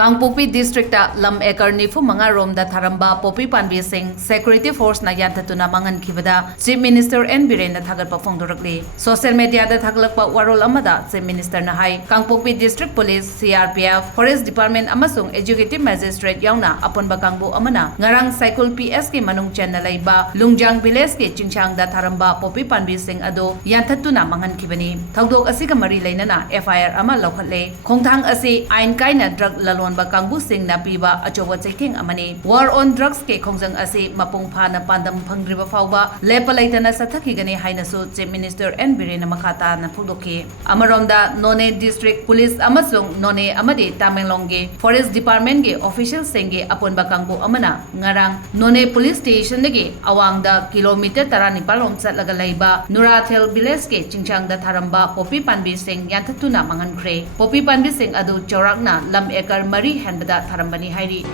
Kangpokpi Districtta lam ekar nifu manga romda Tharamba Popi Pambising Security Force na Yanthattuna Manghankhre Chief Minister N Biren na thagatpa phongdorakli social media da thaglakpa warol amada Chief Minister na hai Kangpokpi District Police CRPF Forest Department amasung Executive Magistrate yauna aponba kangbu amana ngarang cycle PS ki manung chen na laiba Lungjang Village ki chingchang da Tharamba Popi Pambising ado Yanthattuna Manghankhre thagdok asika mari lainana FIR ama laukhatle khongthang asi ain kaina drug lalon Kangbu Singh na piba achowa chaiking amani war on drugs ke khongjang asi mapung phana pandam phangriba fawba lepalaitana sathaki gani haina su Chief Minister N Biren makhata na phugdoki amaromda Noney District Police amasung Noney Amadi Tamenglongge Forest Department ge official singge aponba kangbu amana ngarang Noney Police Station dagi awangda kilometer 19 rom chatlaga laiba Nurathel Village ke chingchang da Tharamba Popi Pambising Yanthattuna Manghankhre Popi Pambising adu chorakna lam ekar Mari Hanbada Tharambani Hairi